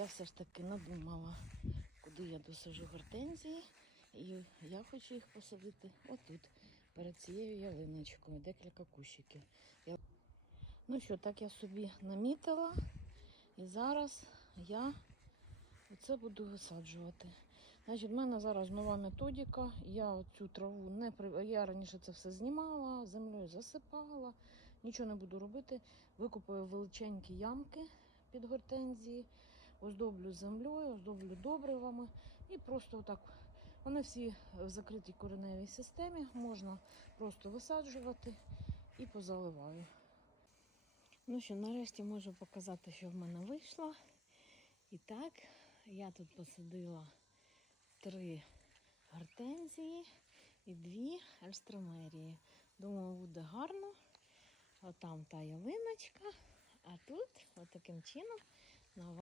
я все ж таки надумала, куди я досажу гортензії. І я хочу їх посадити отут, перед цією ялиночкою, декілька кущиків. Я... Ну що, так я собі намітила. І зараз я це буду висаджувати. Значить, в мене зараз нова методика. Я цю траву не. Я раніше це все знімала, землею засипала, нічого не буду робити. Викопаю величенькі ямки під гортензії, оздоблю землею, оздоблю добривами і просто отак. Вони всі в закритій кореневій системі, можна просто висаджувати і позаливаю. Ну що, нарешті можу показати, що в мене вийшло. І так, я тут посадила три гортензії і дві альстромерії. Думаю, буде гарно. Отам та ялиночка, а тут, отаким чином,